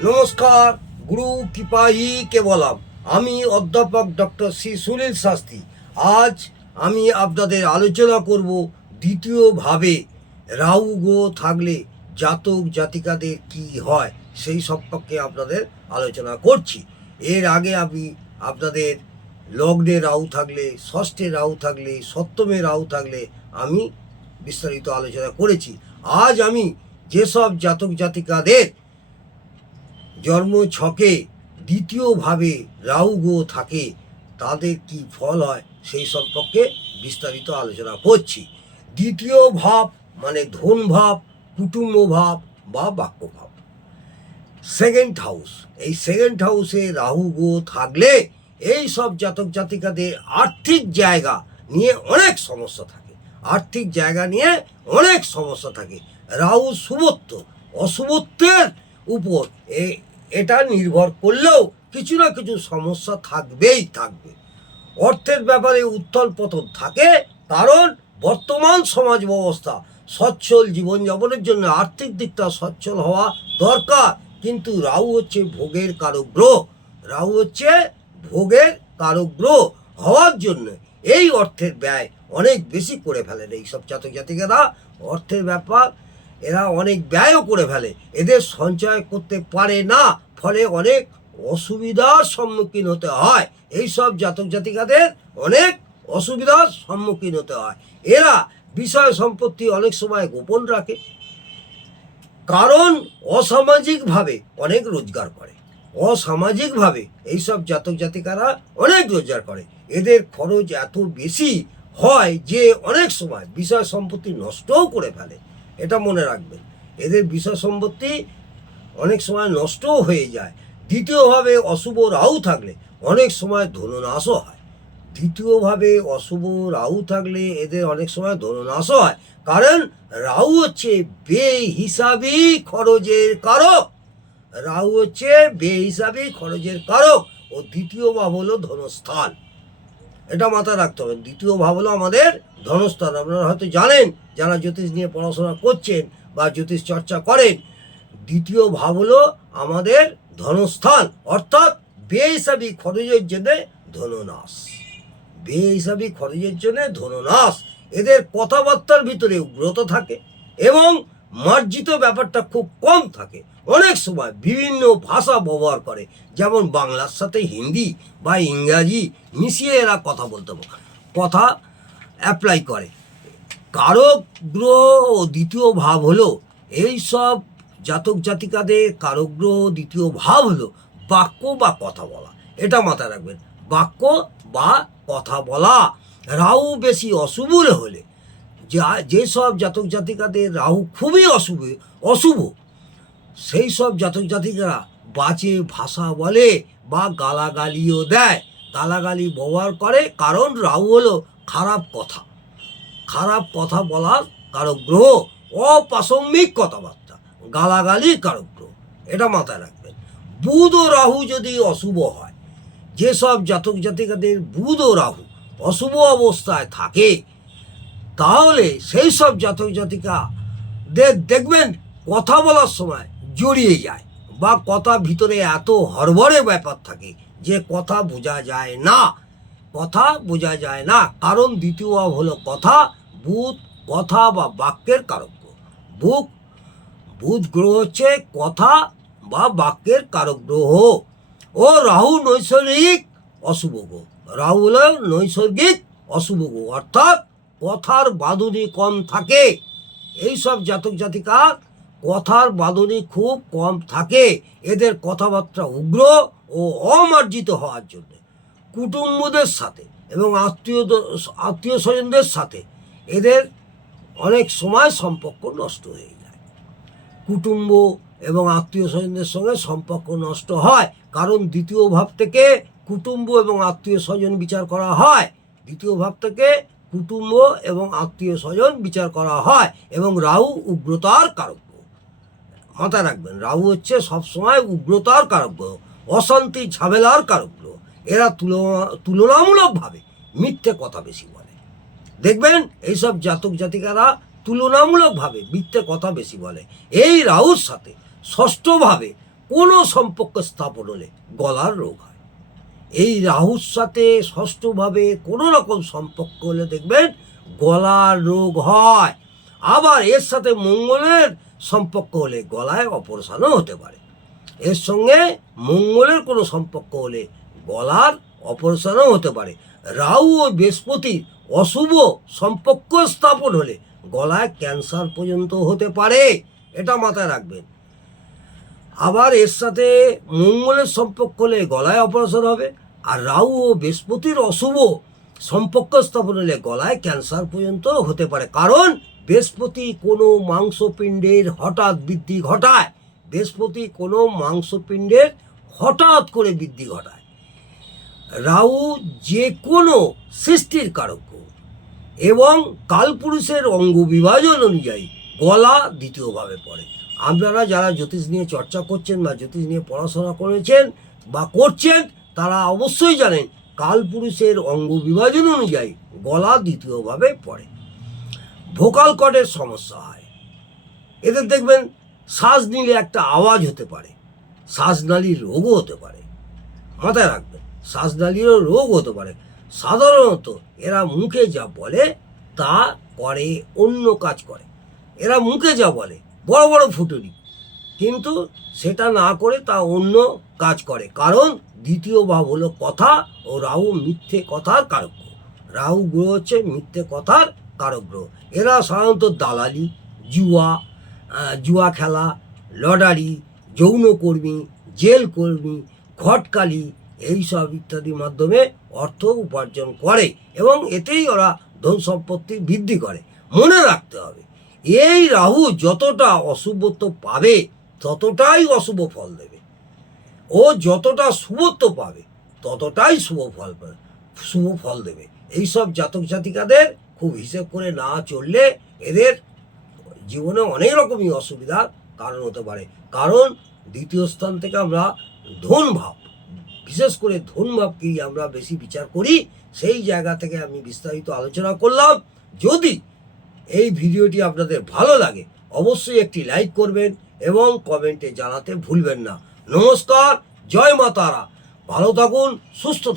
নমস্কার, গুরু কৃপাহি কেবলাম। আমি অধ্যাপক ডক্টর শ্রী সুনীল শাস্ত্রী। আজ আমি আপনাদের আলোচনা করব দ্বিতীয়ভাবে রাহু গ্রহ থাকলে জাতক জাতিকাদের কি হয় সেই সম্পর্কে আপনাদের আলোচনা করছি। এর আগে আমি আপনাদের লগ্নে রাহু থাকলে, ষষ্ঠে রাহু থাকলে, সপ্তমে রাহু থাকলে আমি বিস্তারিত আলোচনা করেছি। আজ আমি যেসব জাতক জাতিকাদের জন্ম ছকে দ্বিতীয়ভাবে রাহু গ্রহ থাকে তাদের কি ফল হয় সেই সম্পর্কে বিস্তারিত আলোচনা করছি। দ্বিতীয় ভাব মানে ধন ভাব, কুটুম্ব ভাব বা বাক্য ভাব। সেকেন্ড হাউস, এই সেকেন্ড হাউসে রাহু গ্রহ থাকলে এই সব জাতক জাতিকাদের আর্থিক জায়গা নিয়ে অনেক সমস্যা থাকে। আর্থিক জায়গা নিয়ে অনেক সমস্যা থাকে। রাহু শুভত্ব, অশুভত্বের উপর এটা নির্ভর করলেও কিছু না কিছু সমস্যা থাকবেই থাকবে। অর্থের ব্যাপারে উত্থল পতন থাকে, কারণ বর্তমান সমাজ ব্যবস্থা সচ্ছল জীবনযাপনের জন্য আর্থিক দিকটা সচ্ছল হওয়া দরকার। কিন্তু রাহু হচ্ছে ভোগের কারক গ্রহ। রাহু হচ্ছে ভোগের কারক গ্রহ হওয়ার জন্য এই অর্থের ব্যয় অনেক বেশি করে ফেলেন এইসব জাতক জাতিকারা। অর্থের ব্যাপার এরা অনেক ব্যয়ও করে ফেলে, এদের সঞ্চয় করতে পারে না, ফলে অনেক অসুবিধার সম্মুখীন হতে হয়। এই সব জাতক জাতিকাদের অনেক অসুবিধার সম্মুখীন হতে হয়। এরা বিষয় সম্পত্তি অনেক সময় গোপন রাখে, কারণ অসামাজিকভাবে অনেক রোজগার করে। অসামাজিকভাবে এইসব জাতক জাতিকারা অনেক রোজগার করে। এদের খরচ এত বেশি হয় যে অনেক সময় বিষয় সম্পত্তি নষ্টও করে ফেলে। এটা মনে রাখবেন, এদের বিষয় সম্পত্তি অনেক সময় নষ্টও হয়ে যায়। দ্বিতীয়ভাবে অশুভ রাহু থাকলে অনেক সময় ধননাশও হয়। দ্বিতীয়ভাবে অশুভ রাহু থাকলে এদের অনেক সময় ধননাশও হয়, কারণ রাহু হচ্ছে বেহিসাবি খরচের কারক। রাহু হচ্ছে বেহিসাবি খরচের কারক ও দ্বিতীয় ভাব হলো ধনস্থান। এটা মাথায় রাখতে হবে। দ্বিতীয় ভাব হলো আমাদের ধনস্থান। আপনারা হয়তো জানেন, যারা জ্যোতিষ নিয়ে পড়াশোনা করছেন বা জ্যোতিষ চর্চা করেন, দ্বিতীয় ভাব হলো আমাদের ধনস্থান, অর্থাৎ বেহিসাবি খরচের জন্য ধননাশ। বেহিসাবি খরচের জন্য ধননাশ। এদের কথাবার্তার ভিতরে উগ্রতা থাকে এবং মার্জিত ব্যাপারটা খুব কম থাকে। অনেক সময় বিভিন্ন ভাষা ব্যবহার করে, যেমন বাংলার সাথে হিন্দি বা ইংরাজি মিশিয়ে এরা কথা অ্যাপ্লাই করে। কারক গ্রহ ও দ্বিতীয় ভাব হলো এই সব জাতক জাতিকাদের কারক গ্রহ দ্বিতীয় ভাব হলো বাক্য বা কথা বলা। এটা মাথায় রাখবেন, বাক্য বা কথা বলা। রাহু বেশি অশুভ হলে, যেসব জাতক জাতিকাদের রাহু খুবই অশুভ সেই সব জাতক জাতিকারা বাজে ভাষা বলে বা গালাগালিও দেয়। গালাগালি ব্যবহার করে, কারণ রাহু হলো খারাপ কথা বলার কারক গ্রহ, অপ্রাসঙ্গিক কথাবার্তা, গালাগালির কারক গ্রহ। এটা মাথায় রাখবেন। বুধ ও রাহু যদি অশুভ হয়, যেসব জাতক জাতিকাদের বুধ ও রাহু অশুভ অবস্থায় থাকে, তাহলে সেই সব জাতক জাতিকাদের দেখবেন কথা বলার সময় জড়িয়ে যায়, বা কথা ভিতরে এত হড়বড়ে ব্যাপার থাকে যে কথা বোঝা যায় না। কারণ দ্বিতীয় ভাব হলো কথা। বুধ কথা বা বাক্যের কারক গ্রহ। বুধ গ্রহ হচ্ছে কথা বা বাক্যের কারক গ্রহ। ও রাহু নৈসর্গিক অশুভ গ্রহ। রাহু হলো নৈসর্গিক অশুভ গ্রহ, অর্থাৎ কথার বাঁধুনি কম থাকে। এইসব জাতক জাতিকা কথার বাঁধুনি খুব কম থাকে। এদের কথাবার্তা উগ্র ও অমার্জিত হওয়ার জন্য কুটুম্বদের সাথে এবং আত্মীয় স্বজনদের সাথে এদের অনেক সময় সম্পর্ক নষ্ট হয়ে যায়। কুটুম্ব এবং আত্মীয় স্বজনদের সঙ্গে সম্পর্ক নষ্ট হয়, কারণ দ্বিতীয় ভাব থেকে কুটুম্ব এবং আত্মীয় স্বজন বিচার করা হয়। দ্বিতীয় ভাব থেকে কুটুম্ব এবং আত্মীয় স্বজন বিচার করা হয়। এবং রাহু উগ্রতার কারক। মাথায় রাখবেন, রাহু হচ্ছে সবসময় উগ্রতার কারক গ্রহ, অশান্তি ঝামেলার কারক গ্রহ। এরা তুলনামূলকভাবে মিথ্যে কথা বেশি বলে। দেখবেন এইসব জাতক জাতিকারা তুলনামূলকভাবে মিথ্যে কথা বেশি বলে। এই রাহুর সাথে ষষ্ঠভাবে কোনো সম্পর্ক স্থাপন হলে গলার রোগ হয়। এই রাহুর সাথে ষষ্ঠভাবে কোনো রকম সম্পর্ক হলে দেখবেন গলার রোগ হয়। আবার এর সাথে মঙ্গলের সম্পর্ক হলে গলায় অপারেশনও হতে পারে। এর সঙ্গে মঙ্গলের কোনো সম্পর্ক হলে গলার অপারেশনও হতে পারে। রাহু ও বৃহস্পতির অশুভ সম্পর্ক স্থাপন হলে গলায় ক্যান্সার পর্যন্ত হতে পারে, এটা মাথায় রাখবেন। আবার এর সাথে মঙ্গলের সম্পর্ক হলে গলায় অপারেশন হবে, আর রাহু ও বৃহস্পতির অশুভ সম্পর্ক স্থাপন হলে গলায় ক্যান্সার পর্যন্ত হতে পারে। কারণ বৃহস্পতি কোনো মাংসপিণ্ডের হঠাৎ বৃদ্ধি ঘটায়। বৃহস্পতি কোনো মাংসপিণ্ডের হঠাৎ করে বৃদ্ধি ঘটায়। রাহু যে কোনো সৃষ্টির কারক এবং কালপুরুষের অঙ্গ বিভাজন অনুযায়ী গলা দ্বিতীয়ভাবে পড়ে। আপনারা যারা জ্যোতিষ নিয়ে চর্চা করছেন বা জ্যোতিষ নিয়ে পড়াশোনা করেছেন বা করছেন তারা অবশ্যই জানেন কালপুরুষের অঙ্গ বিভাজন অনুযায়ী গলা দ্বিতীয়ভাবে পড়ে। ভোকাল কর্ডের সমস্যা হয়, এদের দেখবেন শ্বাস নিলে একটা আওয়াজ হতে পারে, শ্বাসনালীর রোগও হতে পারে। মাথায় রাখবেন শ্বাসনালীরও রোগ হতে পারে। সাধারণত এরা মুখে যা বলে তা করে, অন্য কাজ করে। এরা মুখে যা বলে বড় বড় ফুটুরি, কিন্তু সেটা না করে তা অন্য কাজ করে। কারণ দ্বিতীয় ভাব হলো কথা, ও রাহু মিথ্যে কথার কারক গ্রহ। রাহু গ্রহ হচ্ছে মিথ্যে কথার কারক গ্রহ। এরা সাধারণত দালালি, জুয়া খেলা, লটারি, যৌনকর্মী, জেল কর্মী, ঘটকালি এইসব ইত্যাদির মাধ্যমে অর্থ উপার্জন করে এবং এতেই ওরা ধন সম্পত্তি বৃদ্ধি করে। মনে রাখতে হবে এই রাহু যতটা অশুভত্ব পাবে ততটাই অশুভ ফল দেবে, ও যতটা শুভত্ব পাবে ততটাই শুভ ফল দেবে। এইসব জাতক জাতিকাদের খুব হিসেব করে না চললে এদের জীবনে অনেক রকমই অসুবিধার কারণ হতে পারে। কারণ দ্বিতীয় স্থান থেকে আমরা ধন ভাব, বিশেষ করে ধন ভাবকেই আমরা বেশি বিচার করি। সেই জায়গা থেকে আমি বিস্তারিত আলোচনা করলাম। যদি এই ভিডিওটি আপনাদের ভালো লাগে অবশ্যই একটি লাইক করবেন এবং কমেন্টে জানাতে ভুলবেন না। নমস্কার, জয় মা তারা, ভালো থাকুন, সুস্থ থাকুন।